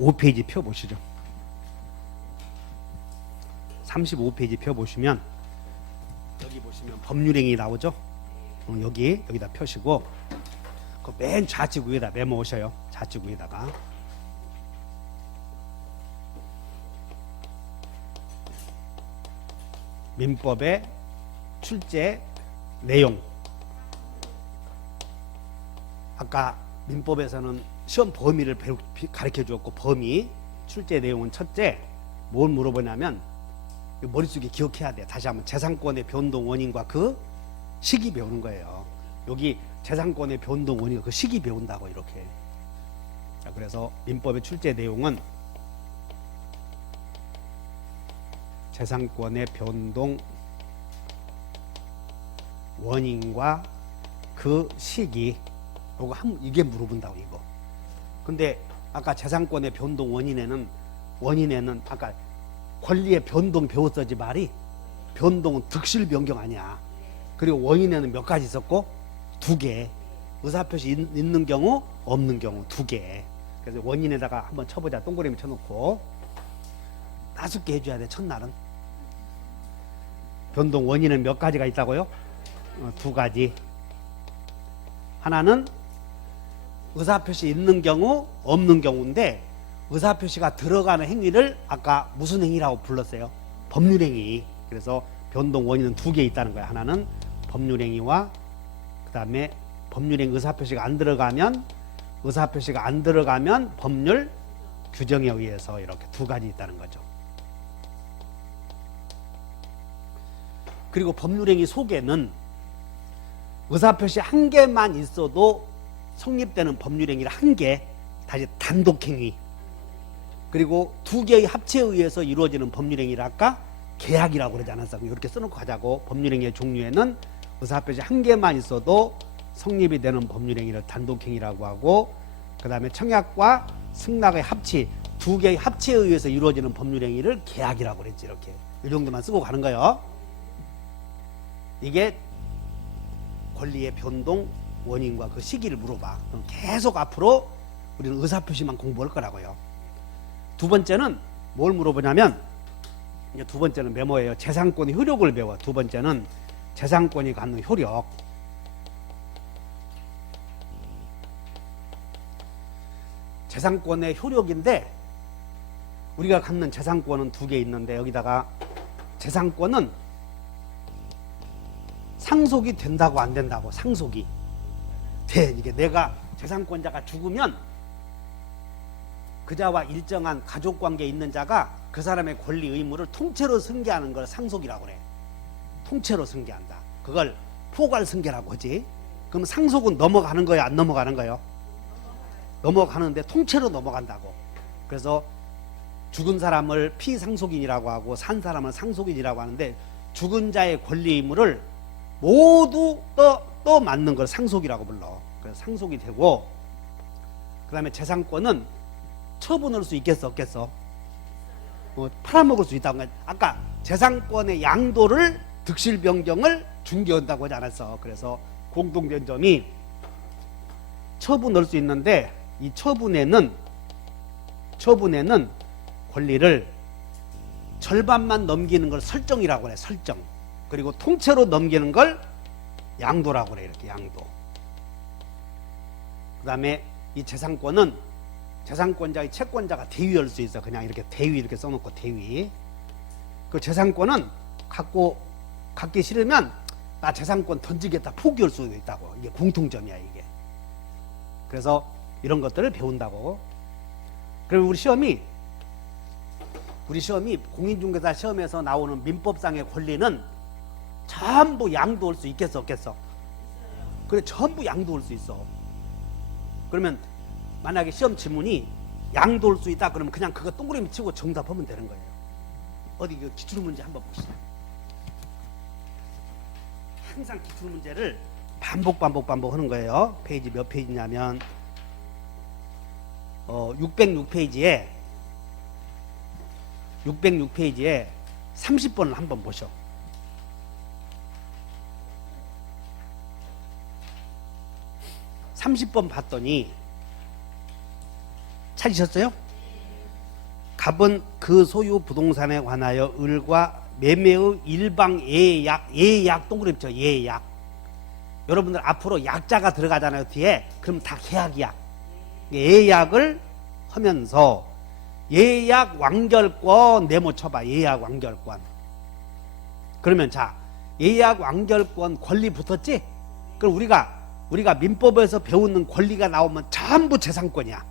35페이지 펴 보시죠. 35페이지 펴 보시면 여기 보시면 법률행위 나오죠. 여기다 펴시고 그 맨 좌측 위에다 메모 오셔요. 좌측 위에다가 민법의 출제 내용. 아까 민법에서는 시험 범위를 가르쳐 주었고, 범위 출제 내용은 첫째 뭘 물어보냐면 머릿속에 기억해야 돼. 다시 한번 재산권의 변동 원인과 그 시기 배우는 거예요. 여기 재산권의 변동 원인과 그 시기 배운다고 이렇게. 자, 그래서 민법의 출제 내용은 재산권의 변동 원인과 그 시기, 요거 이게 물어본다고 이거. 근데 아까 재산권의 변동 원인에는 아까 권리의 변동 배웠었지 말이. 변동은 득실 변경 아니야. 그리고 원인에는 몇 가지 있었고 2개. 의사표시 있는 경우 없는 경우 2개. 그래서 원인에다가 한번 쳐보자. 동그라미 쳐놓고 5개 해줘야 돼. 첫날은. 변동 원인은 몇 가지가 있다고요? 2가지. 하나는 의사표시 있는 경우 없는 경우인데, 의사표시가 들어가는 행위를 아까 무슨 행위라고 불렀어요? 법률행위. 그래서 변동 원인은 2개 있다는 거야. 하나는 법률행위와 그 다음에 법률행위 의사표시가 안 들어가면 법률 규정에 의해서 이렇게 2가지 있다는 거죠. 그리고 법률행위 속에는 의사표시 1개만 있어도 성립되는 법률행위를 1개, 다시 단독행위. 그리고 2개의 합체에 의해서 이루어지는 법률행위를 아까 계약이라고 그러지 않았어요? 이렇게 써놓고 가자고. 법률행위의 종류에는 의사표시 1개만 있어도 성립이 되는 법률행위를 단독행위라고 하고, 그 다음에 청약과 승낙의 합치, 2개의 합체에 의해서 이루어지는 법률행위를 계약이라고 그랬지. 이렇게 이 정도만 쓰고 가는 거예요. 이게 권리의 변동 원인과 그 시기를 물어봐. 그럼 계속 앞으로 우리는 의사표시만 공부할 거라고요. 2번째는 뭘 물어보냐면, 이제 2번째는 메모예요. 재산권의 효력을 배워. 2번째는 재산권이 갖는 효력. 재산권의 효력인데, 우리가 갖는 재산권은 2개 있는데, 여기다가 재산권은 상속이 된다고 안 된다고. 상속이 돼. 이게 내가 재산권자가 죽으면 그자와 일정한 가족관계에 있는 자가 그 사람의 권리 의무를 통째로 승계하는 걸 상속이라고 그래. 통째로 승계한다. 그걸 포괄 승계라고 하지. 그럼 상속은 넘어가는 거야, 안 넘어가는 거예요? 넘어가는데 통째로 넘어간다고. 그래서 죽은 사람을 피상속인이라고 하고 산 사람을 상속인이라고 하는데, 죽은 자의 권리 의무를 모두 또 맞는 걸 상속이라고 불러. 그래서 상속이 되고, 그 다음에 재산권은 처분할 수 있겠어, 없겠어? 팔아먹을 수 있다고. 아까 재산권의 양도를 득실 변경을 중개한다고 하지 않았어. 그래서 공통된 점이 처분할 수 있는데, 이 처분에는 권리를 절반만 넘기는 걸 설정이라고 그래. 설정. 그리고 통째로 넘기는 걸 양도라고 그래. 이렇게 양도. 그 다음에 이 재산권은 재산권자의 채권자가 대위할 수 있어. 그냥 이렇게 대위 이렇게 써놓고 대위. 그 재산권은 갖기 싫으면 나 재산권 던지겠다 포기할 수도 있다고. 이게 공통점이야 이게. 그래서 이런 것들을 배운다고. 그리고 우리 시험이 공인중개사 시험에서 나오는 민법상의 권리는 전부 양도할 수 있겠어, 없겠어? 그래, 전부 양도할 수 있어. 그러면 만약에 시험 지문이 양도할 수 있다 그러면 그냥 그거 동그라미 치고 정답하면 되는 거예요. 어디 그 기출문제 한번 보시죠. 항상 기출문제를 반복 하는 거예요. 페이지 몇 페이지냐면 606페이지에 30번을 한번 보셔. 30번 봤더니 찾으셨어요? 갑은 그 소유 부동산에 관하여 을과 매매의 일방 예약, 예약 동그랗죠. 그렇죠? 예약. 여러분들 앞으로 약자가 들어가잖아요. 뒤에. 그럼 다 계약이야. 예약을 하면서 예약 완결권 네모 쳐봐. 예약 완결권. 그러면 자, 예약 완결권 권리 붙었지? 그럼 우리가 민법에서 배우는 권리가 나오면 전부 재산권이야.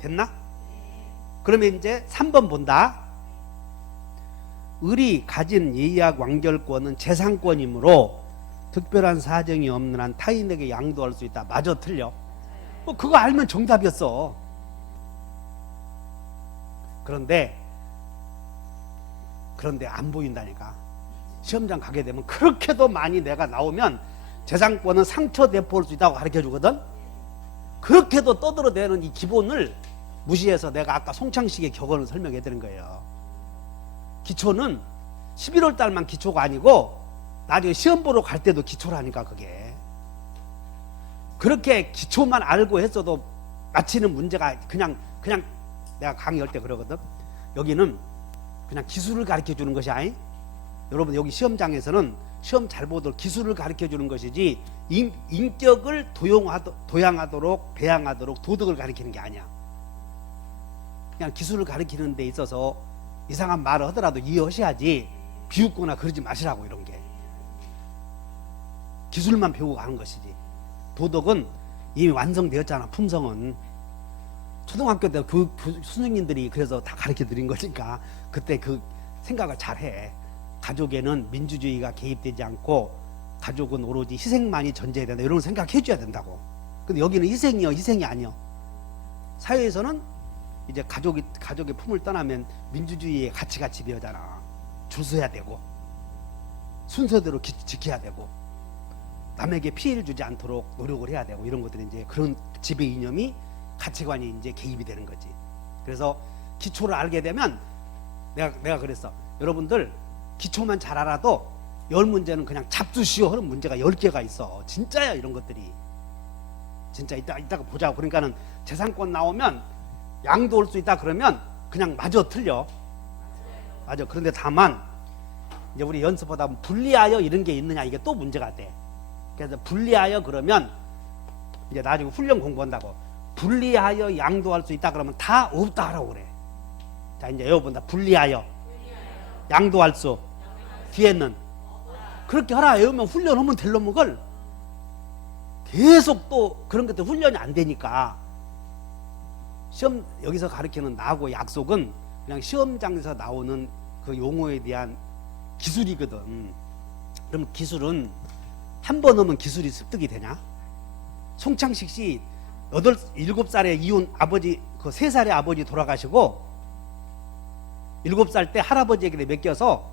됐나? 그러면 이제 3번 본다. 을이 가진 예약 완결권은 재산권이므로 특별한 사정이 없는 한 타인에게 양도할 수 있다. 맞아, 틀려? 그거 알면 정답이었어. 그런데 안 보인다니까. 시험장 가게 되면 그렇게도 많이 내가 나오면 재산권은 상처 내포할 수 있다고 가르쳐 주거든. 그렇게도 떠들어대는 이 기본을 무시해서 내가 아까 송창식의 격언을 설명해 드린 거예요. 기초는 11월 달만 기초가 아니고 나중에 시험 보러 갈 때도 기초라니까. 그게 그렇게 기초만 알고 했어도 맞히는 문제가 그냥 내가 강의할 때 그러거든. 여기는 그냥 기술을 가르쳐 주는 것이 아니. 여러분 여기 시험장에서는 시험 잘 보도록 기술을 가르쳐 주는 것이지 인격을 도양하도록 배양하도록 도덕을 가르치는 게 아니야. 그냥 기술을 가르치는 데 있어서 이상한 말을 하더라도 이해하셔야지 비웃거나 그러지 마시라고. 이런 게 기술만 배우고 가는 것이지. 도덕은 이미 완성되었잖아. 품성은 초등학교 때 그 선생님들이 그래서 다 가르쳐 드린 거니까 그때 그 생각을 잘해. 가족에는 민주주의가 개입되지 않고 가족은 오로지 희생만이 전제해야 된다. 이런 생각 해줘야 된다고. 근데 여기는 희생이 아니요. 사회에서는 이제 가족의 품을 떠나면 민주주의의 가치가 지배하잖아. 줄 서야 되고 순서대로 지켜야 되고 남에게 피해를 주지 않도록 노력을 해야 되고 이런 것들이 이제 그런 지배 이념이 가치관이 이제 개입이 되는 거지. 그래서 기초를 알게 되면 내가 그랬어. 여러분들 기초만 잘 알아도 10문제는 그냥 잡수시오 하는 문제가 10개가 있어. 진짜야. 이런 것들이 진짜 이따가 보자고. 그러니까는 재산권 나오면 양도할 수 있다 그러면 그냥 맞아, 틀려? 맞아. 그런데 다만 이제 우리 연습하다 보면 분리하여 이런 게 있느냐 이게 또 문제가 돼. 그래서 분리하여 그러면 이제 나중에 훈련 공부한다고 분리하여 양도할 수 있다 그러면 다 없다 하라고 그래. 자 이제 여러분 다 분리하여 양도할 수 뒤에는 그렇게 하라 외우면 훈련하면 될 놈은 걸 계속 또 그런 것들 훈련이 안 되니까 시험 여기서 가르치는 나하고 약속은 그냥 시험장에서 나오는 그 용어에 대한 기술이거든. 그럼 기술은 한 번 하면 기술이 습득이 되냐? 송창식 씨 7살에 이혼 아버지 그 3살에 아버지 돌아가시고 7살 때 할아버지에게 맡겨서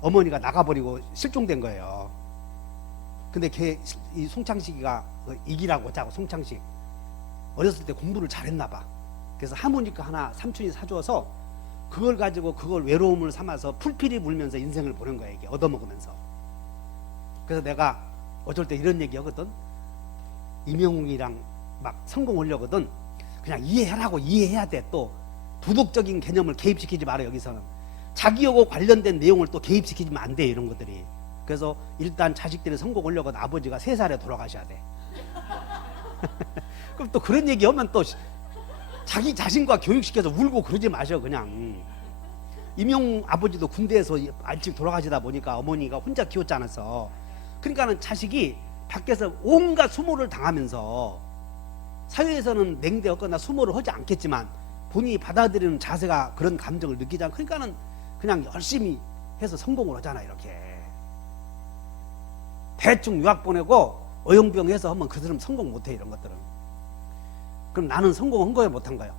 어머니가 나가버리고 실종된 거예요. 근데 이 송창식이가 이기라고 자고 송창식 어렸을 때 공부를 잘했나 봐. 그래서 하모니카 하나 삼촌이 사주어서 그걸 가지고 그걸 외로움을 삼아서 풀피리 불면서 인생을 보낸 거야. 이게 얻어먹으면서. 그래서 내가 어쩔 때 이런 얘기 하거든. 이명웅이랑 막 성공하려거든. 그냥 이해하라고. 이해해야 돼. 또 도덕적인 개념을 개입시키지 마라. 여기서는 자기하고 관련된 내용을 또 개입시키면 안 돼. 이런 것들이. 그래서 일단 자식들이 성공하려고 아버지가 3살에 돌아가셔야 돼. 그럼 또 그런 얘기 하면 또 자기 자신과 교육시켜서 울고 그러지 마셔. 그냥 임용 아버지도 군대에서 일찍 돌아가시다 보니까 어머니가 혼자 키웠지 않았어. 그러니까는 자식이 밖에서 온갖 수모를 당하면서 사회에서는 냉대하거나 수모를 하지 않겠지만 본인이 받아들이는 자세가 그런 감정을 느끼지 않고 그러니까는 그냥 열심히 해서 성공을 하잖아. 이렇게 대충 유학 보내고 어영부영해서 하면 그들은 성공 못해. 이런 것들은. 그럼 나는 성공한 거예요, 못한 거예요?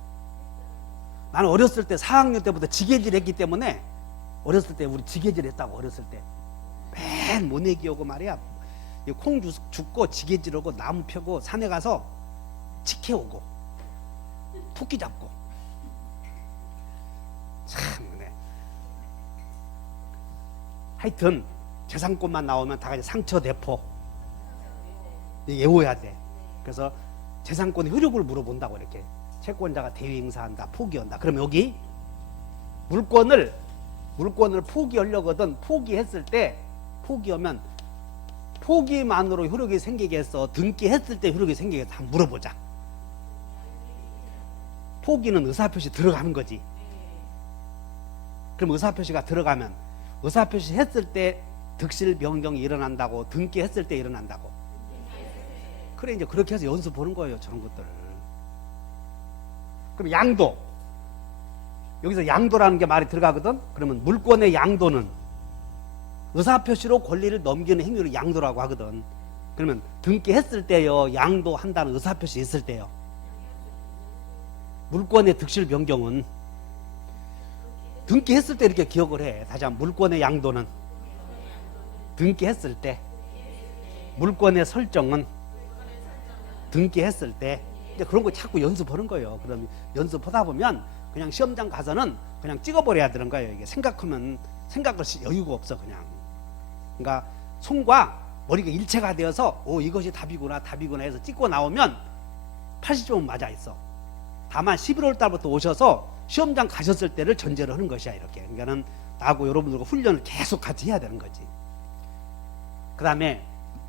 나는 어렸을 때 4학년 때부터 지게질 했기 때문에 어렸을 때 우리 지게질 했다고. 어렸을 때 맨 모내기 오고 말이야. 콩 줍고 지게질하고 나무 펴고 산에 가서 치켜 오고 토끼 잡고 참. 하여튼 재산권만 나오면 다 같이 상처 대포 외워야 돼. 그래서 재산권의 효력을 물어본다고. 이렇게 채권자가 대위 행사한다, 포기한다. 그럼 여기 물권을 포기하려거든. 포기했을 때, 포기하면 포기만으로 효력이 생기겠어, 등기했을 때 효력이 생기겠어? 한번 물어보자. 포기는 의사표시 들어가는 거지. 그럼 의사표시가 들어가면 의사표시 했을 때 득실 변경이 일어난다고, 등기했을 때 일어난다고. 그래, 이제 그렇게 해서 연습 보는 거예요, 저런 것들을. 그럼 양도, 여기서 양도라는 게 말이 들어가거든. 그러면 물권의 양도는 의사표시로 권리를 넘기는 행위를 양도라고 하거든. 그러면 등기했을 때요, 양도한다는 의사표시 있을 때요. 물권의 득실 변경은 등기했을 때 이렇게 기억을 해. 다시 한번, 물권의 양도는 등기했을 때, 물권의 설정은 등기했을 때. 이제 그런 거 자꾸 연습하는 거예요. 그럼 연습하다 보면 그냥 시험장 가서는 그냥 찍어버려야 되는 거예요. 이게 생각하면 생각할 여유가 없어, 그냥. 그러니까 손과 머리가 일체가 되어서 이것이 답이구나 해서 찍고 나오면 80점은 맞아 있어. 다만 11월 달부터 오셔서 시험장 가셨을 때를 전제로 하는 것이야, 이렇게. 그러니까는 나하고 여러분들과 훈련을 계속 같이 해야 되는 거지. 그 다음에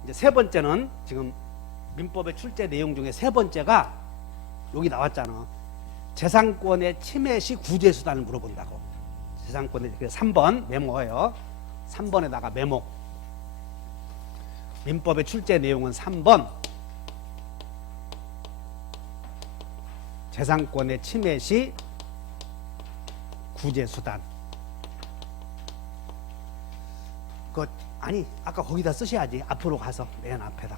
이제 세 번째는, 지금 민법의 출제 내용 중에 세 번째가 여기 나왔잖아. 재산권의 침해 시 구제 수단을 물어본다고. 재산권의, 3번 메모해요. 3번에다가 메모. 민법의 출제 내용은 3번. 재산권의 침해 시 구제 수단. 아니, 아까 거기다 쓰셔야지. 앞으로 가서 맨 앞에다.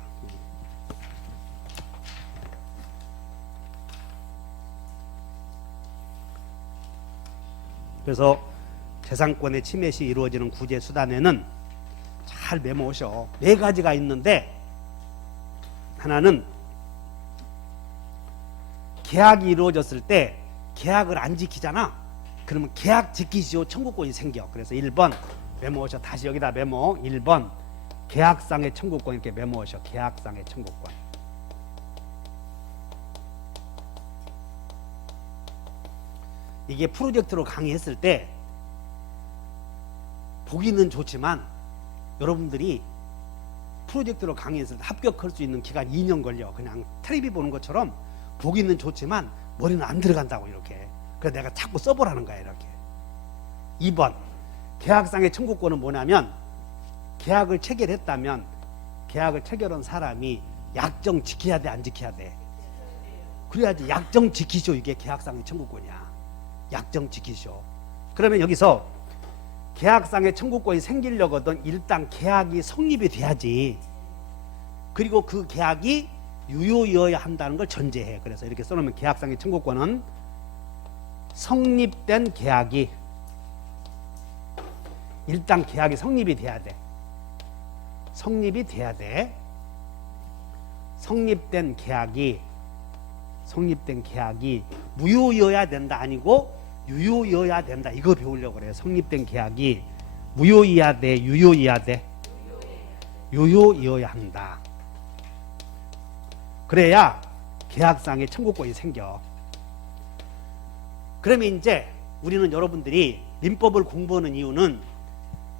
그래서 재산권의 침해 시 이루어지는 구제 수단에는 잘 메모하셔. 4가지가 있는데, 하나는 계약이 이루어졌을 때 계약을 안 지키잖아. 그러면 계약 지키시오 청구권이 생겨. 그래서 1번 메모하셔. 다시 여기다 메모. 1번 계약상의 청구권, 이렇게 메모하셔. 계약상의 청구권. 이게 프로젝트로 강의했을 때 보기는 좋지만 여러분들이 프로젝트로 강의했을 때 합격할 수 있는 기간 2년 걸려. 그냥 텔레비 보는 것처럼 보기는 좋지만 머리는 안 들어간다고, 이렇게. 그래서 내가 자꾸 써보라는 거야, 이렇게. 2번 계약상의 청구권은 뭐냐면, 계약을 체결했다면 계약을 체결한 사람이 약정 지켜야 돼, 안 지켜야 돼? 그래야지. 약정 지키쇼, 이게 계약상의 청구권이야. 약정 지키쇼. 그러면 여기서 계약상의 청구권이 생기려거든 일단 계약이 성립이 돼야지. 그리고 그 계약이 유효이어야 한다는 걸 전제해. 그래서 이렇게 써놓으면 계약상의 청구권은 성립된 계약이, 일단 계약이 성립이 돼야 돼. 성립이 돼야 돼. 성립된 계약이 무효이어야 된다, 아니고 유효이어야 된다. 이거 배우려고 그래요. 성립된 계약이 무효이어야 돼, 유효이어야 돼? 유효이어야 한다. 그래야 계약상의 청구권이 생겨. 그러면 이제 우리는, 여러분들이 민법을 공부하는 이유는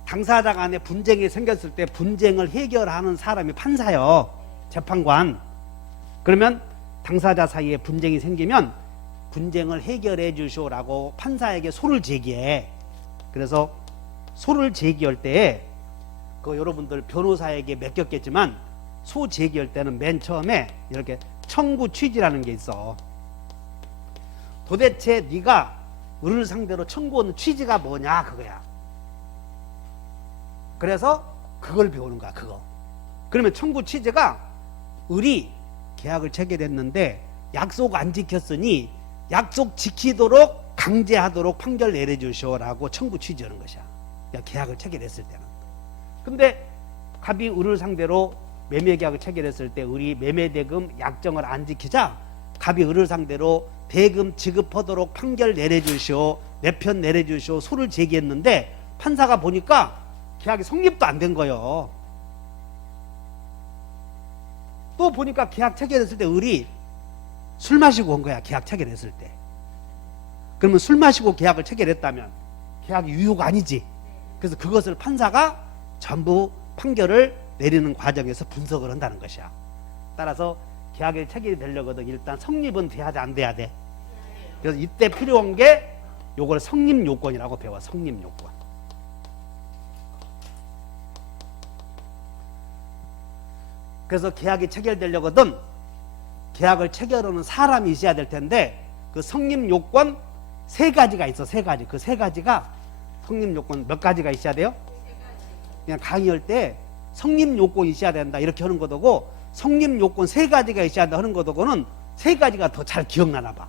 당사자 간에 분쟁이 생겼을 때 분쟁을 해결하는 사람이 판사요, 재판관. 그러면 당사자 사이에 분쟁이 생기면 분쟁을 해결해 주시오라고 판사에게 소를 제기해. 그래서 소를 제기할 때에 여러분들 변호사에게 맡겼겠지만, 소 제기할 때는 맨 처음에 이렇게 청구 취지라는 게 있어. 도대체 네가 을을 상대로 청구하는 취지가 뭐냐, 그거야. 그래서 그걸 배우는 거야, 그거. 그러면 청구 취지가, 을이 계약을 체결했는데 약속 안 지켰으니 약속 지키도록 강제하도록 판결 내려주시오라고 청구 취지하는 것이야. 그러니까 계약을 체결했을 때는. 근데 갑이 을을 상대로 매매계약을 체결했을 때 을이 매매대금 약정을 안 지키자 갑이 을을 상대로 대금 지급하도록 판결 내려주시오, 내 편 내려주시오 소를 제기했는데, 판사가 보니까 계약이 성립도 안 된 거예요. 또 보니까 계약 체결했을 때 을이 술 마시고 온 거야. 계약 체결했을 때. 그러면 술 마시고 계약을 체결했다면 계약이 유효가 아니지. 그래서 그것을 판사가 전부 판결을 내리는 과정에서 분석을 한다는 것이야. 따라서 계약이 체결이 되려거든 일단 성립은 돼야 돼, 안 돼야 돼? 그래서 이때 필요한 게 요걸 성립 요건이라고 배워. 성립 요건. 그래서 계약이 체결되려거든 계약을 체결하는 사람이 있어야 될 텐데 그 성립 요건 세 가지가 있어. 세 가지. 그 세 가지가 성립 요건 몇 가지가 있어야 돼요? 그냥 강의할 때 성립 요건이 있어야 된다 이렇게 하는 거고 성립 요건 세 가지가 있어야 된다 하는 거고는 세 가지가 더 잘 기억나나 봐.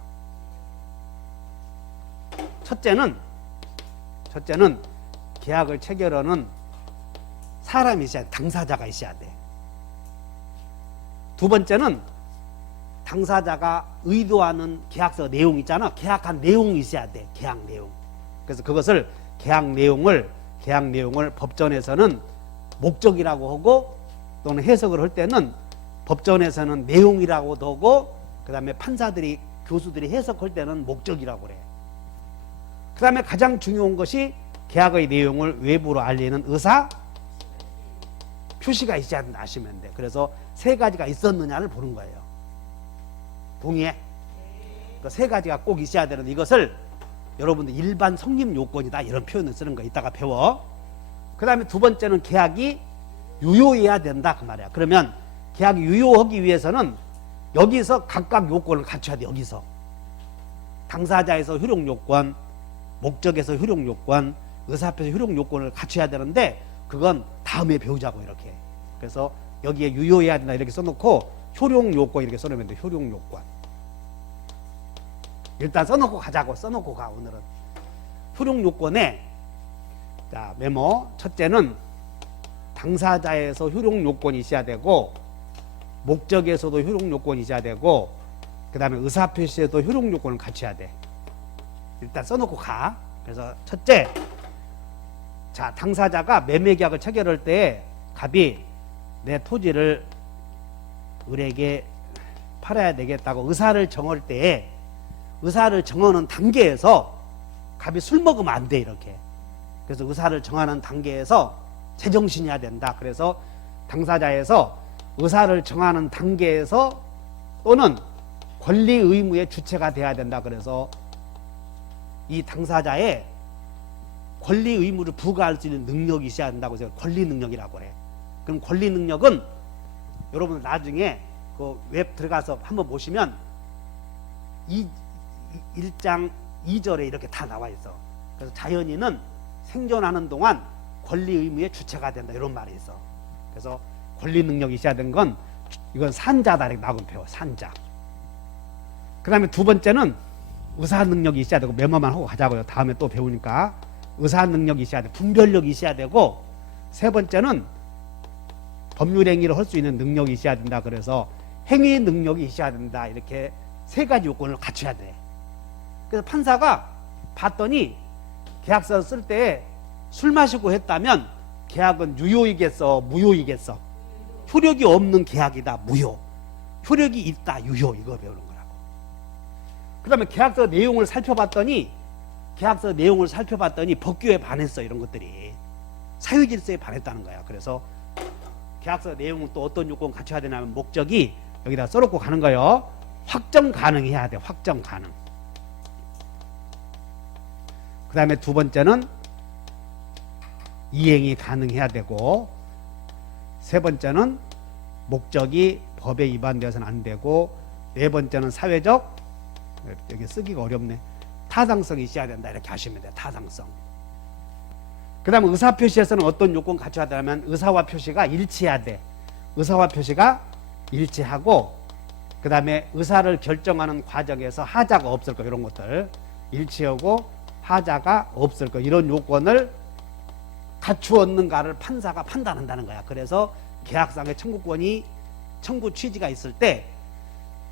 첫째는 계약을 체결하는 사람이 있어야 돼. 당사자가 있어야 돼. 두 번째는 당사자가 의도하는 계약서 내용 있잖아. 계약한 내용이 있어야 돼. 계약 내용. 그래서 그것을 계약 내용을 법전에서는 목적이라고 하고 또는 해석을 할 때는 법전에서는 내용이라고도 하고 그 다음에 판사들이 교수들이 해석할 때는 목적이라고 그래. 그 다음에 가장 중요한 것이 계약의 내용을 외부로 알리는 의사 표시가 있어야 된다 아시면 돼. 그래서 세 가지가 있었느냐를 보는 거예요. 동의해? 그 세 가지가 꼭 있어야 되는데 이것을 여러분들 일반 성립 요건이다 이런 표현을 쓰는 거 이따가 배워. 그 다음에 두 번째는 계약이 유효해야 된다 그 말이야. 그러면 계약이 유효하기 위해서는 여기서 각각 요건을 갖춰야 돼. 여기서 당사자에서 효력 요건, 목적에서 효력 요건, 의사표시 효력 요건을 갖춰야 되는데 그건 다음에 배우자고 이렇게. 그래서 여기에 유효해야 된다 이렇게 써놓고 효력 요건 이렇게 써놓으면 돼. 효력 요건. 일단 써놓고 가자고. 써놓고 가. 오늘은 효력 요건에 자 메모. 첫째는 당사자에서 효력 요건이 있어야 되고 목적에서도 효력 요건이 있어야 되고 그 다음에 의사표시에도 효력 요건을 갖춰야 돼. 일단 써놓고 가. 그래서 첫째, 자 당사자가 매매계약을 체결할 때 갑이 내 토지를 을에게 팔아야 되겠다고 의사를 정할 때 의사를 정하는 단계에서 갑이 술 먹으면 안 돼 이렇게. 그래서 의사를 정하는 단계에서 제정신이어야 된다. 그래서 당사자에서 의사를 정하는 단계에서 또는 권리 의무의 주체가 돼야 된다. 그래서 이 당사자의 권리 의무를 부과할 수 있는 능력이 있어야 된다고 해서 권리 능력이라고 해. 그럼 권리 능력은 여러분 나중에 그 웹 들어가서 한번 보시면 1장 2절에 이렇게 다 나와 있어. 그래서 자연인은 생존하는 동안 권리 의무의 주체가 된다 이런 말이 있어. 그래서 권리 능력이 있어야 되는 건 이건 산자다 이렇게 나오면 배워. 산자. 그 다음에 두 번째는 의사 능력이 있어야 되고 메모만 하고 가자고요. 다음에 또 배우니까. 의사 능력이 있어야 돼. 분별력이 있어야 되고 세 번째는 법률 행위를 할 수 있는 능력이 있어야 된다. 그래서 행위 능력이 있어야 된다. 이렇게 세 가지 요건을 갖춰야 돼. 그래서 판사가 봤더니 계약서 쓸 때 술 마시고 했다면 계약은 유효이겠어 무효이겠어? 효력이 없는 계약이다 무효. 효력이 있다 유효. 이거 배우는 거라고. 그 다음에 계약서 내용을 살펴봤더니 법규에 반했어. 이런 것들이 사유질서에 반했다는 거야. 그래서 계약서 내용은 또 어떤 요건 갖춰야 되냐면 목적이 여기다 써놓고 가는 거예요. 확정 가능해야 돼. 확정 가능. 그 다음에 두 번째는 이행이 가능해야 되고 세 번째는 목적이 법에 위반되어서는 안 되고 네 번째는 사회적 여기 쓰기가 어렵네. 타당성이 있어야 된다. 이렇게 하시면 돼요. 타당성. 그 다음에 의사표시에서는 어떤 요건 갖춰야 되냐면 의사와 표시가 일치해야 돼. 의사와 표시가 일치하고 그 다음에 의사를 결정하는 과정에서 하자가 없을 거 이런 것들 일치하고 하자가 없을 거 이런 요건을 갖추었는가를 판사가 판단한다는 거야. 그래서 계약상의 청구권이 청구 취지가 있을 때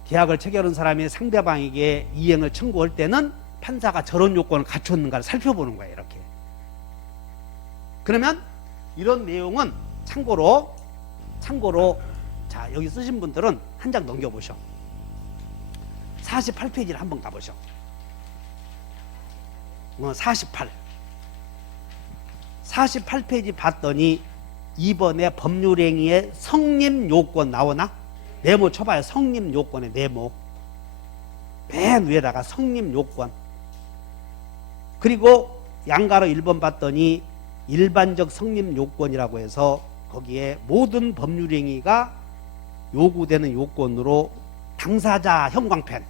계약을 체결한 사람이 상대방에게 이행을 청구할 때는 판사가 저런 요건을 갖췄는가를 살펴보는 거야. 이렇게. 그러면 이런 내용은 참고로 자 여기 쓰신 분들은 한 장 넘겨보셔. 48페이지를 한번 가보죠. 48페이지 봤더니 이번에 법률행위의 성립요건 나오나? 네모 쳐봐요. 성립요건의 네모. 맨 위에다가 성립요건. 그리고 양가로 1번 봤더니 일반적 성립요건이라고 해서 거기에 모든 법률행위가 요구되는 요건으로 당사자 형광펜,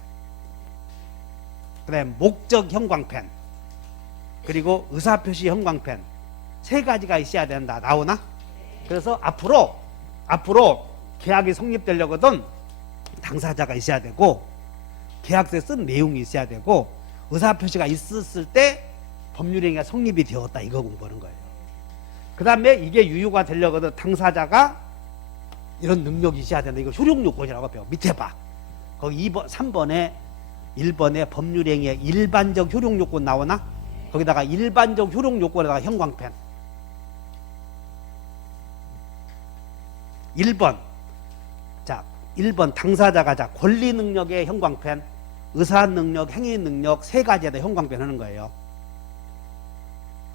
그 다음에 목적 형광펜, 그리고 의사표시 형광펜, 세 가지가 있어야 된다. 나오나? 그래서 앞으로 계약이 성립되려거든 당사자가 있어야 되고, 계약서에 쓴 내용이 있어야 되고, 의사표시가 있었을 때 법률행위가 성립이 되었다. 이거 공부하는 거예요. 그 다음에 이게 유효가 되려거든 당사자가 이런 능력이 있어야 된다. 이거 효력요건이라고 배워. 밑에 봐. 거기 2번, 3번에 1번에 법률행위의 일반적 효력요건 나오나? 거기다가 일반적 효력요건에다가 형광펜. 1번. 자, 1번 당사자가 자 권리 능력의 형광펜, 의사 능력, 행위 능력 세 가지에다 형광펜 하는 거예요.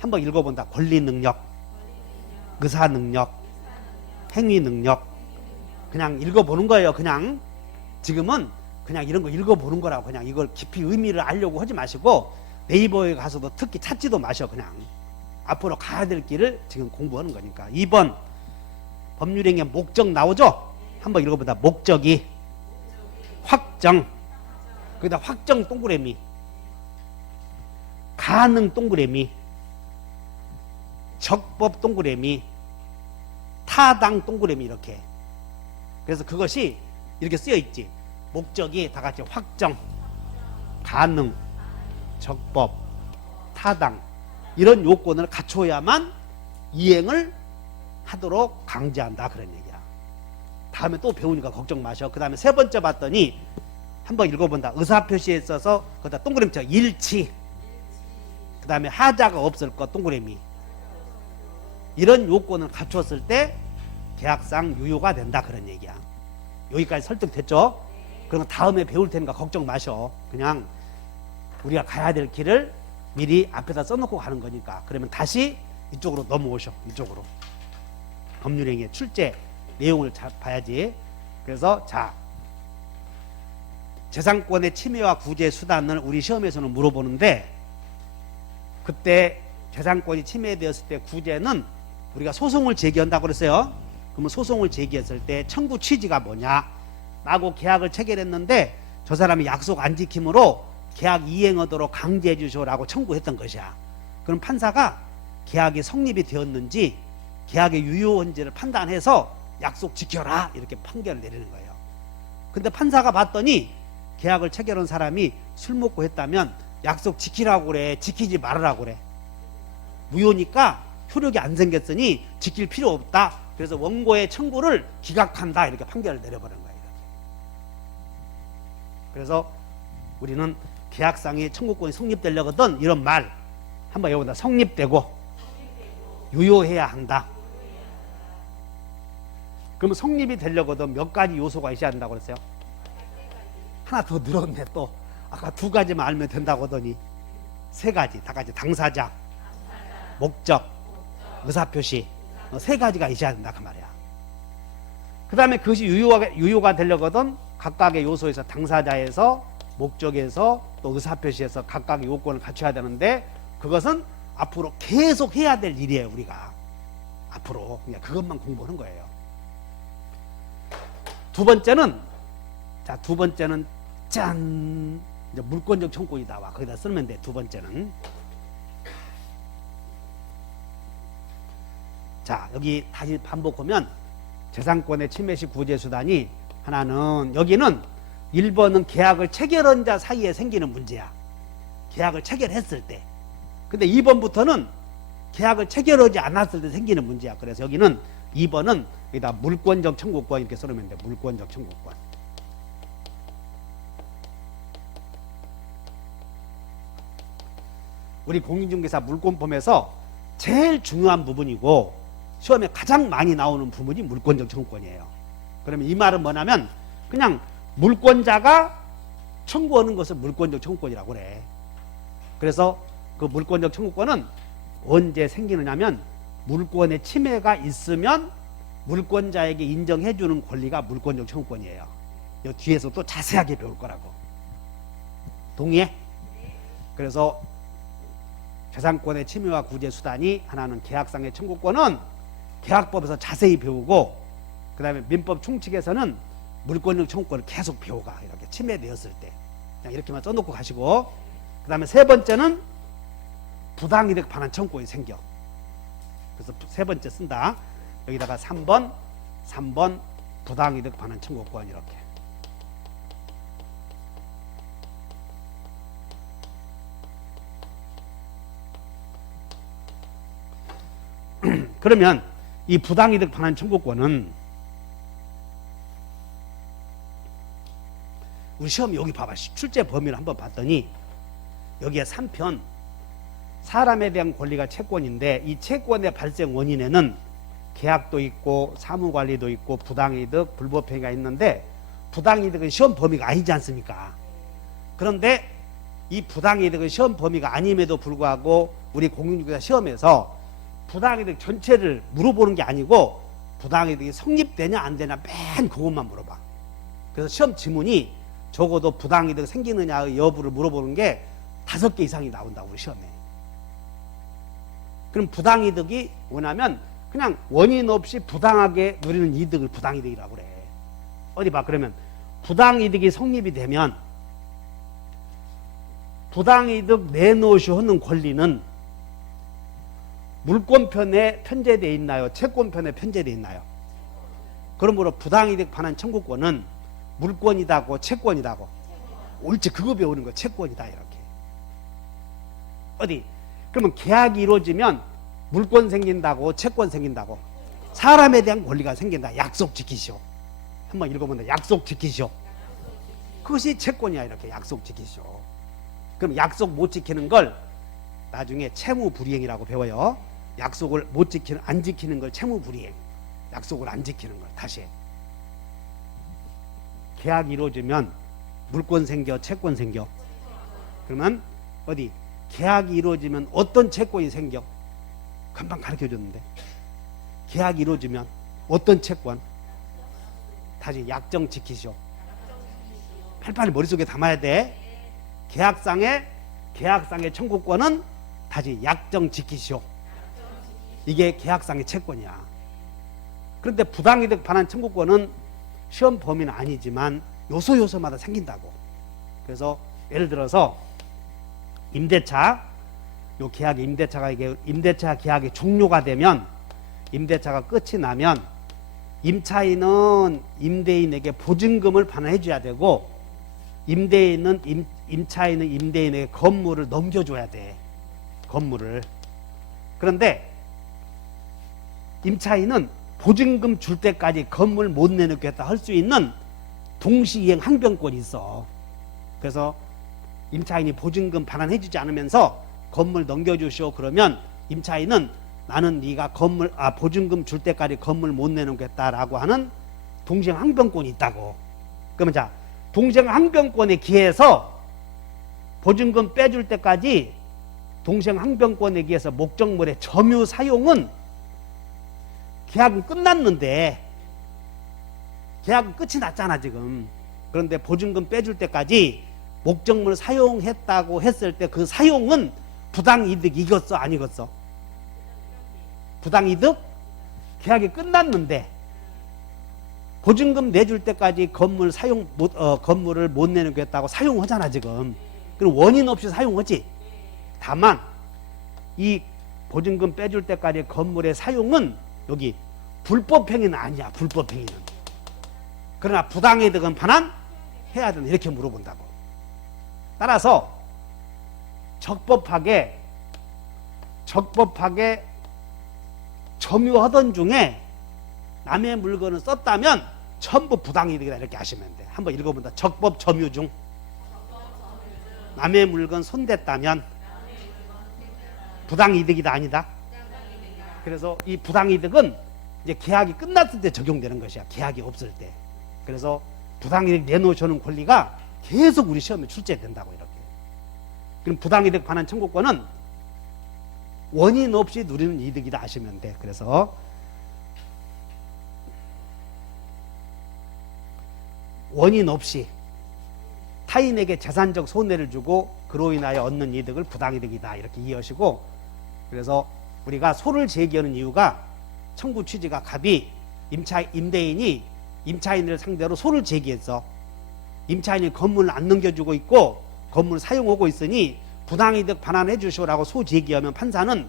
한번 읽어본다. 권리 능력, 의사 능력, 행위 능력. 그냥 읽어보는 거예요. 그냥 지금은 그냥 이런 거 읽어보는 거라고. 그냥 이걸 깊이 의미를 알려고 하지 마시고 네이버에 가서도 특히 찾지도 마셔. 그냥 앞으로 가야 될 길을 지금 공부하는 거니까. 2번 법률행위의 목적 나오죠? 한번 읽어보다. 목적이 확정, 거기다 확정 동그라미, 가능 동그라미, 적법 동그라미, 타당 동그라미. 이렇게. 그래서 그것이 이렇게 쓰여 있지. 목적이 다 같이 확정, 가능, 적법, 타당 이런 요건을 갖춰야만 이행을 하도록 강제한다. 그런 얘기야. 다음에 또 배우니까 걱정 마셔. 그 다음에 세 번째 봤더니 한번 읽어본다. 의사표시에 있어서 거기다 동그라미 쳐. 일치. 그 다음에 하자가 없을 것 동그라미. 이런 요건을 갖췄을 때 계약상 유효가 된다. 그런 얘기야. 여기까지 설득됐죠? 그럼 다음에 배울 테니까 걱정 마셔. 그냥 우리가 가야 될 길을 미리 앞에다 써놓고 가는 거니까. 그러면 다시 이쪽으로 넘어오셔. 이쪽으로. 법률행위의 출제 내용을 잘 봐야지. 그래서 자, 재산권의 침해와 구제 수단을 우리 시험에서는 물어보는데, 그때 재산권이 침해되었을 때 구제는 우리가 소송을 제기한다고 그랬어요. 그러면 소송을 제기했을 때 청구 취지가 뭐냐? 나하고 계약을 체결했는데 저 사람이 약속 안 지킴으로 계약 이행하도록 강제해 주시오라고 청구했던 것이야. 그럼 판사가 계약이 성립이 되었는지 계약의 유효한지를 판단해서 약속 지켜라 이렇게 판결을 내리는 거예요. 근데 판사가 봤더니 계약을 체결한 사람이 술 먹고 했다면 약속 지키라고 그래, 지키지 말으라고 그래. 무효니까 효력이 안 생겼으니 지킬 필요 없다. 그래서 원고의 청구를 기각한다. 이렇게 판결을 내려버린 거예요. 이렇게. 그래서 우리는 계약상의 청구권이 성립되려거든 이런 말 한번 해보다. 성립되고 유효해야 한다. 그러면 성립이 되려거든 몇 가지 요소가 있어야 한다고 그랬어요? 하나 더 늘었네. 또 아까 두 가지만 알면 된다고 하더니 세 가지. 다 같이 당사자, 목적, 의사표시 세 가지가 있어야 된다 그 말이야. 그 다음에 그것이 유효가 되려거든 각각의 요소에서 당사자에서 목적에서 또 의사표시에서 각각의 요건을 갖춰야 되는데, 그것은 앞으로 계속 해야 될 일이에요. 우리가 앞으로 그냥 그것만 공부하는 거예요. 두 번째는 짠, 이제 물권적 청구권이 나와. 거기다 쓰면 돼. 두 번째는 자, 여기 다시 반복하면 재산권의 침해 시 구제 수단이 하나는, 여기는 1번은 계약을 체결한 자 사이에 생기는 문제야. 계약을 체결했을 때. 근데 2번부터는 계약을 체결하지 않았을 때 생기는 문제야. 그래서 여기는 2번은 여기다 물권적 청구권 이렇게 써놓으면 돼. 물권적 청구권. 우리 공인중개사 물권법에서 제일 중요한 부분이고 시험에 가장 많이 나오는 부분이 물권적 청구권이에요. 그러면 이 말은 뭐냐면 그냥 물권자가 청구하는 것을 물권적 청구권이라고 그래. 그래서 그 물권적 청구권은 언제 생기느냐면 물권의 침해가 있으면 물권자에게 인정해 주는 권리가 물권적 청구권이에요. 이 뒤에서 또 자세하게 배울 거라고. 동의해? 그래서 재산권의 침해와 구제 수단이 하나는 계약상의 청구권은 계약법에서 자세히 배우고, 그 다음에 민법 충칙에서는 물권적 청구권을 계속 배워가. 이렇게 침해되었을 때 그냥 이렇게만 써놓고 가시고, 그 다음에 세 번째는 부당이득 반환 청구권이 생겨. 그래서 세 번째 쓴다. 여기다가 3번 부당이득 반환 청구권 이렇게. 그러면 이 부당이득 반환 청구권은 우리 시험 여기 봐봐. 출제 범위를 한번 봤더니 여기에 3편 사람에 대한 권리가 채권인데, 이 채권의 발생 원인에는 계약도 있고 사무관리도 있고 부당이득, 불법행위가 있는데, 부당이득은 시험 범위가 아니지 않습니까? 그런데 이 부당이득은 시험 범위가 아님에도 불구하고 우리 공인중개사 시험에서 부당이득 전체를 물어보는 게 아니고 부당이득이 성립되냐 안 되냐 맨 그것만 물어봐. 그래서 시험 지문이 적어도 부당이득 생기느냐의 여부를 물어보는 게 5개 이상이 나온다고 우리 시험에. 그럼 부당이득이 뭐냐면 그냥 원인 없이 부당하게 누리는 이득을 부당이득이라고 그래. 어디 봐. 그러면 부당이득이 성립이 되면 부당이득 내놓으시 하는 권리는 물권편에 편제되어 있나요? 채권편에 편제되어 있나요? 그러므로 부당이득 반환 청구권은 물권이다고 채권이다고? 옳지. 그거 배우는 거. 채권이다 이렇게. 어디? 그러면 계약이 이루어지면 물권 생긴다고 채권 생긴다고? 사람에 대한 권리가 생긴다. 약속 지키시오. 한번 읽어본다. 약속 지키시오. 그것이 채권이야. 이렇게 약속 지키시오. 그럼 약속 못 지키는 걸 나중에 채무불이행이라고 배워요. 약속을 못 지키는, 안 지키는 걸 채무불이행. 약속을 안 지키는 걸. 다시 해. 계약이 이루어지면 물권 생겨 채권 생겨? 그러면 어디? 계약이 이루어지면 어떤 채권이 생겨? 금방 가르쳐줬는데. 계약이 이루어지면 어떤 채권? 다시 약정 지키시오. 팔팔이 머릿속에 담아야 돼. 계약상의 청구권은 다시 약정 지키시오. 이게 계약상의 채권이야. 그런데 부당이득 반환 청구권은 시험 범위는 아니지만 요소마다 생긴다고. 그래서 예를 들어서 임대차, 요 계약이 임대차가 이게 임대차 계약이 종료가 되면, 임대차가 끝이 나면 임차인은 임대인에게 보증금을 반환해 줘야 되고, 임차인은 임대인에게 건물을 넘겨줘야 돼. 건물을. 그런데 임차인은 보증금 줄 때까지 건물 못 내놓겠다 할 수 있는 동시이행 항변권이 있어. 그래서 임차인이 보증금 반환해 주지 않으면서 건물 넘겨주시오 그러면 임차인은 나는 네가 보증금 줄 때까지 건물 못 내놓겠다라고 하는 동시행 항변권이 있다고. 그러면 자, 동시행 항변권에 기해서 보증금 빼줄 때까지 동시행 항변권에 기해서 목적물의 점유 사용은 계약은 끝났는데, 계약은 끝이 났잖아 지금. 그런데 보증금 빼줄 때까지 목적물 사용했다고 했을 때 그 사용은 부당이득 이겼어 안 이겼어? 부당이득? 계약이 끝났는데 보증금 내줄 때까지 건물을 못 내놓겠다고 사용하잖아 지금. 그럼 원인 없이 사용하지. 다만 이 보증금 빼줄 때까지 건물의 사용은 여기 불법행위는 아니야. 불법행위는. 그러나 부당이득은 반환해야 된다. 이렇게 물어본다고. 따라서 적법하게 점유하던 중에 남의 물건을 썼다면 전부 부당이득이다 이렇게 하시면 돼. 한번 읽어본다. 적법 점유 중 남의 물건 손댔다면 부당이득이다 아니다? 그래서 이 부당이득은 이제 계약이 끝났을 때 적용되는 것이야. 계약이 없을 때. 그래서 부당이득 내놓으시는 권리가 계속 우리 시험에 출제된다고 이렇게. 그럼 부당이득 반환 청구권은 원인 없이 누리는 이득이다 하시면 돼. 그래서 원인 없이 타인에게 재산적 손해를 주고 그로 인하여 얻는 이득을 부당이득이다 이렇게 이해하시고, 그래서 우리가 소를 제기하는 이유가 청구 취지가 갑이 임대인이 임차인을 상대로 소를 제기해서 임차인이 건물을 안 넘겨주고 있고 건물을 사용하고 있으니 부당이득 반환해 주시오라고 소 제기하면 판사는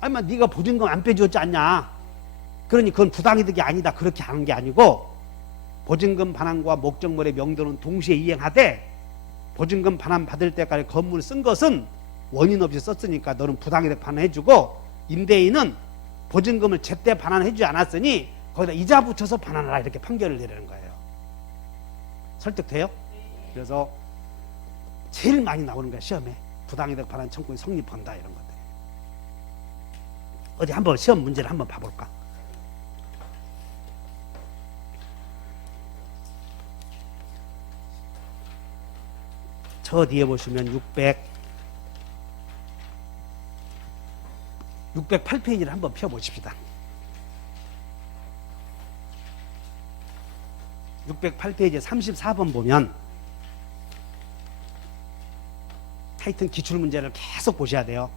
아니 네가 보증금 안 빼줬지 않냐, 그러니 그건 부당이득이 아니다 그렇게 하는 게 아니고, 보증금 반환과 목적물의 명도는 동시에 이행하되 보증금 반환 받을 때까지 건물을 쓴 것은 원인 없이 썼으니까 너는 부당이득 반환해주고, 임대인은 보증금을 제때 반환해주지 않았으니 거기다 이자 붙여서 반환하라 이렇게 판결을 내리는 거예요. 설득돼요? 그래서 제일 많이 나오는 거야 시험에. 부당이득 반환 청구권이 성립한다 이런 것들. 어디 한번 시험 문제를 한번 봐볼까? 저 뒤에 보시면 608페이지를 한번 펴보십시다. 608페이지 34번 보면 하여튼 기출문제를 계속 보셔야 돼요.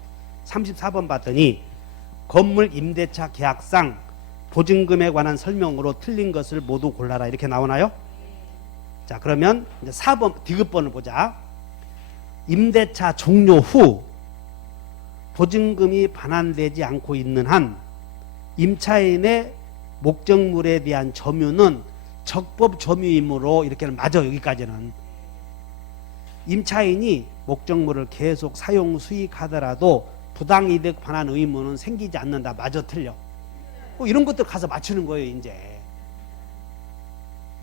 34번 봤더니 건물 임대차 계약상 보증금에 관한 설명으로 틀린 것을 모두 골라라 이렇게 나오나요? 자, 그러면 이제 4번 디귿번을 보자. 임대차 종료 후 보증금이 반환되지 않고 있는 한 임차인의 목적물에 대한 점유는 적법 점유이므로 이렇게는 맞아. 여기까지는 임차인이 목적물을 계속 사용 수익하더라도 부당이득 반환 의무는 생기지 않는다. 맞아 틀려? 이런 것들 가서 맞추는 거예요. 이제